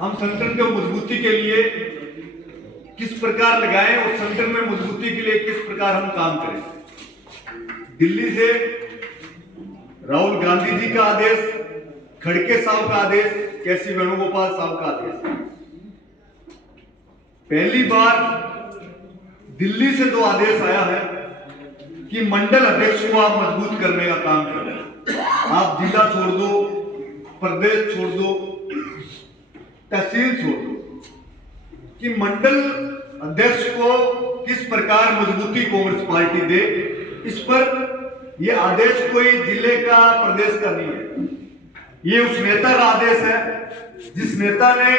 हम संगठन को मजबूती के लिए किस प्रकार लगाएं और संगठन में मजबूती के लिए किस प्रकार हम काम करें। दिल्ली से राहुल गांधी जी का आदेश, खड़गे साहब का आदेश, केसी वेणुगोपाल साहब का आदेश, पहली बार दिल्ली से जो आदेश आया है कि मंडल अध्यक्ष को आप मजबूत करने का काम करें। आप जिला छोड़ दो, प्रदेश छोड़ दो, तहसील छोड़ दो, कि मंडल अध्यक्ष को किस प्रकार मजबूती कांग्रेस पार्टी दे। इस पर यह आदेश कोई जिले का, प्रदेश का नहीं है, ये उस नेता का आदेश है जिस नेता ने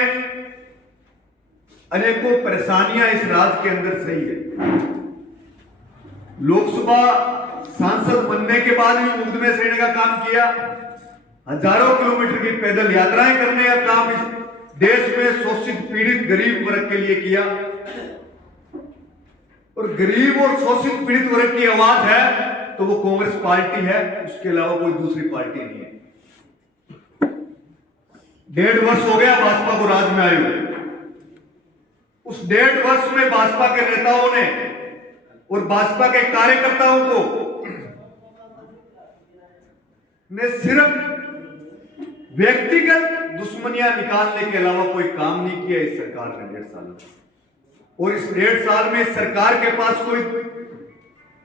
अनेकों परेशानियां इस राज्य के अंदर सही है। लोकसभा सांसद बनने के बाद भी मुकदमे सहने का काम किया, हजारों किलोमीटर की पैदल यात्राएं करने का काम इस देश में शोषित पीड़ित गरीब वर्ग के लिए किया। और गरीब और शोषित पीड़ित वर्ग की आवाज है तो वो कांग्रेस पार्टी है, उसके अलावा कोई दूसरी पार्टी नहीं है। 1.5 वर्ष हो गया भाजपा को राज में आए हुए। उस 1.5 वर्ष में भाजपा के नेताओं ने और भाजपा के कार्यकर्ताओं को ने सिर्फ व्यक्तिगत दुश्मनियां निकालने के अलावा कोई काम नहीं किया इस सरकार ने 1.5 साल में। और इस 1.5 साल में सरकार के पास कोई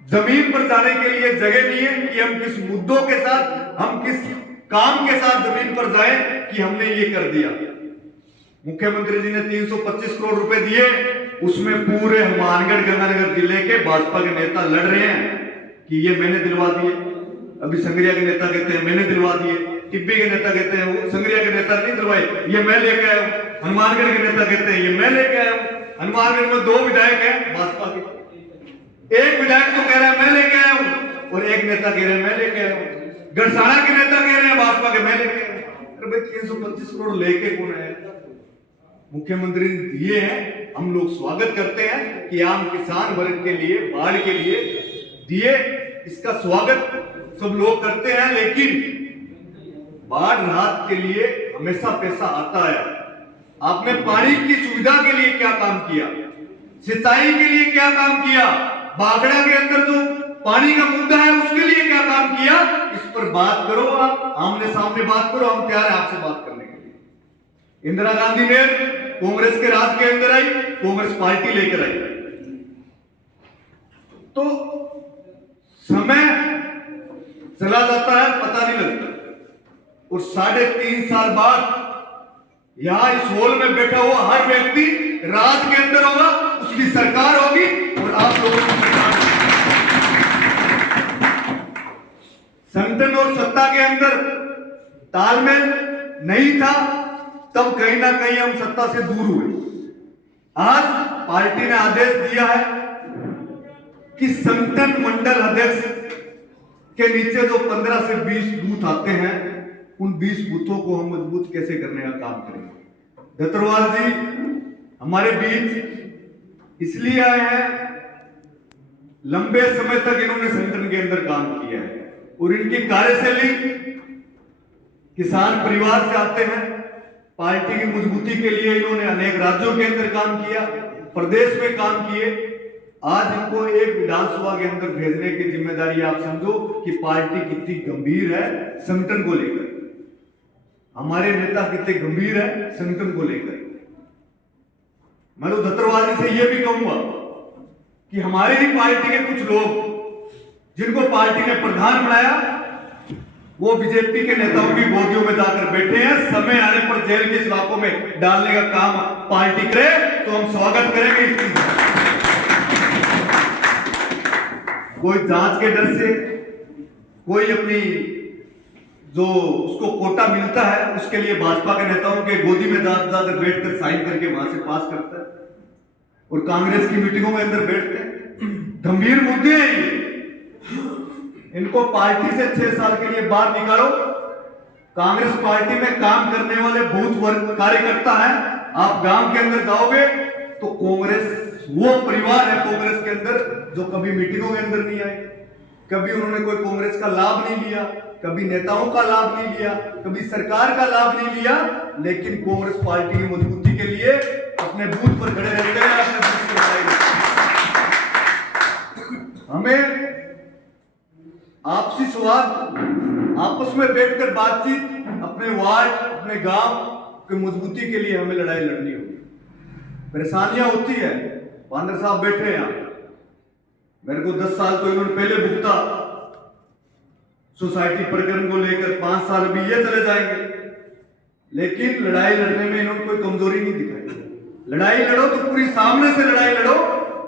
जमीन पर जाने के लिए जगह नहीं है कि हम किस मुद्दों के साथ, हम किस काम के साथ जमीन पर जाएं कि हमने ये कर दिया। मुख्यमंत्री जी ने 325 करोड़ रुपए दिए, उसमें पूरे हनुमानगढ़ गंगानगर जिले के भाजपा के नेता लड़ रहे हैं कि ये मैंने दिलवा दिए। अभी संगरिया के नेता कहते हैं मैंने दिलवा दिए, टिब्बी के नेता कहते हैं वो संगरिया के नेता नहीं दिलवाए, ये मैं लेके आया हूं। हनुमानगढ़ के नेता कहते हैं ये मैं लेके आया हूं। हनुमानगढ़ में 2 विधायक हैं भाजपा के, एक विधायक तो कह रहा है मैं लेके आया हूं और एक नेता कह रहे हैं मैं लेके आया हूं। गढ़साना के नेता कह रहे हैं भाजपा के मैं लेके आया हूं। अरे भाई 325 करोड़ लेके कौन है? मुख्यमंत्री ने दिए हैं, हम लोग स्वागत करते हैं कि आम किसान वर्ग के लिए, बाढ़ के लिए दिए, इसका स्वागत सब लोग करते हैं। लेकिन बाढ़ राहत के लिए हमेशा पैसा आता है। आपने पानी की सुविधा के लिए क्या काम किया, सिंचाई के लिए क्या काम किया, बागड़ा के अंदर जो पानी का मुद्दा है उसके लिए क्या काम किया, इस पर बात करो, आप आमने सामने बात करो, हम तैयार हैं आपसे बात करने के लिए। इंदिरा गांधी ने कांग्रेस के राज के अंदर आई, कांग्रेस पार्टी लेकर आई, तो समय चला जाता है पता नहीं लगता। और 3.5 साल बाद यहां इस हॉल में बैठा हुआ हर व्यक्ति राज के अंदर होगा, उसकी सरकार होगी और आप लोगों की सरकार। संगठन और सत्ता के अंदर तालमेल नहीं था, तब कहीं ना कहीं हम सत्ता से दूर हुए। आज पार्टी ने आदेश दिया है कि संगठन मंडल अध्यक्ष के नीचे जो 15 से 20 बूथ आते हैं, उन 20 बूथों को हम मजबूत कैसे करने का काम करेंगे। दत्तरवाल जी हमारे बीच इसलिए आए हैं, लंबे समय तक इन्होंने संगठन के अंदर काम किया है और इनकी कार्यशैली किसान परिवार से आते हैं। पार्टी की मजबूती के लिए इन्होंने अनेक राज्यों के अंदर काम किया, प्रदेश में काम किए। आज इनको एक विधानसभा के अंदर भेजने की जिम्मेदारी आप समझो कि पार्टी कितनी गंभीर है संगठन को लेकर, हमारे नेता कितने गंभीर है संगठन को लेकर। मैं तो दत्तरवाल जी से यह भी कहूंगा कि हमारे ही पार्टी के कुछ लोग जिनको पार्टी ने प्रधान बनाया, वो बीजेपी के नेताओं की गोदियों में जाकर बैठे हैं। समय आने पर जेल के इलाकों में डालने का काम पार्टी करे तो हम स्वागत करेंगे इस चीज का। कोई जांच के डर से, कोई अपनी जो उसको कोटा मिलता है उसके लिए भाजपा के नेताओं के गोदी में जाकर बैठकर साइन करके वहां से पास करता है और कांग्रेस की मीटिंगों में अंदर बैठते हैं। गंभीर मुद्दे हैं ये, इनको पार्टी से 6 साल के लिए बाहर निकालो। कांग्रेस पार्टी में काम करने वाले बहुत वर्ग कार्यकर्ता हैं, आप गांव के अंदर जाओगे तो कांग्रेस वो परिवार है कांग्रेस के अंदर जो कभी मीटिंगों के अंदर नहीं आए। कभी उन्होंने कोई कांग्रेस का लाभ नहीं लिया, कभी नेताओं का लाभ नहीं लिया, कभी सरकार का लाभ नहीं लिया, लेकिन कांग्रेस पार्टी की मजबूती के लिए अपने बूथ पर खड़े रहते हैं, अपने बूथ पर लड़ाई लड़ते हैं। हमें आपसी संवाद, आपस में बैठकर बातचीत, अपने वार्ड, अपने गांव की मजबूती के लिए हमें लड़ाई लड़नी होगी। परेशानियां होती है, बांदर साहब बैठे हैं यहाँ, मेरे को 10 साल तो इन्होंने पहले भुगता सोसाइटी प्रकरण को लेकर, 5 साल अभी ये चले जाएंगे, लेकिन लड़ाई लड़ने में इन्होंने कोई कमजोरी नहीं दिखाई। लड़ाई लड़ो तो पूरी सामने से लड़ाई लड़ो,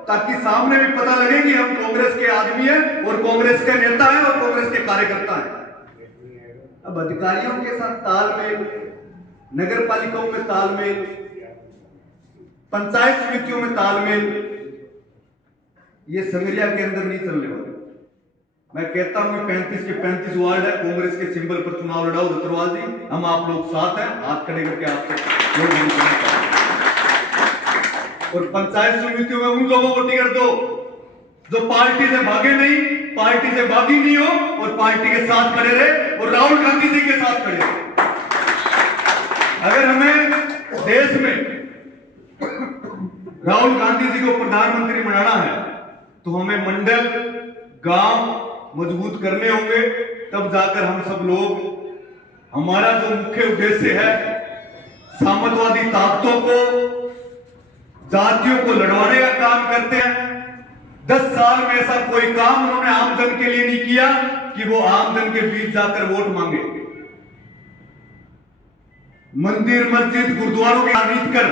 ताकि सामने भी पता लगे कि हम कांग्रेस के आदमी हैं और कांग्रेस के नेता हैं और कांग्रेस के कार्यकर्ता हैं। अब अधिकारियों के साथ तालमेल, नगर पालिकाओं में तालमेल, पंचायत समितियों में तालमेल, ये संगरिया के अंदर नहीं चलने वाले। मैं कहता हूं 35 के 35 वार्ड है, कांग्रेस के सिंबल पर चुनाव लड़ाओ दत्तरवाल जी, हम आप लोग साथ हैं, हाथ खड़े करके आपसे वोट देने चाहते हैं। और पंचायत समितियों में उन लोगों को टिकट दो जो पार्टी से भागे नहीं, पार्टी से भागी नहीं हो और पार्टी के साथ खड़े रहे और राहुल गांधी जी के साथ खड़े रहे। अगर हमें देश में राहुल गांधी जी को प्रधानमंत्री बनाना है तो हमें मंडल, गांव मजबूत करने होंगे, तब जाकर हम सब लोग, हमारा जो मुख्य उद्देश्य है सामंतवादी ताकतों को, जातियों को लड़वाने का काम करते हैं। 10 साल में ऐसा कोई काम उन्होंने आमजन के लिए नहीं किया कि वो आमजन के बीच जाकर वोट मांगे। मंदिर, मस्जिद, गुरुद्वारों की खरीद कर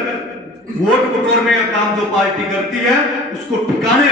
वोट बटोरने का काम जो पार्टी करती है, उसको ठिकाने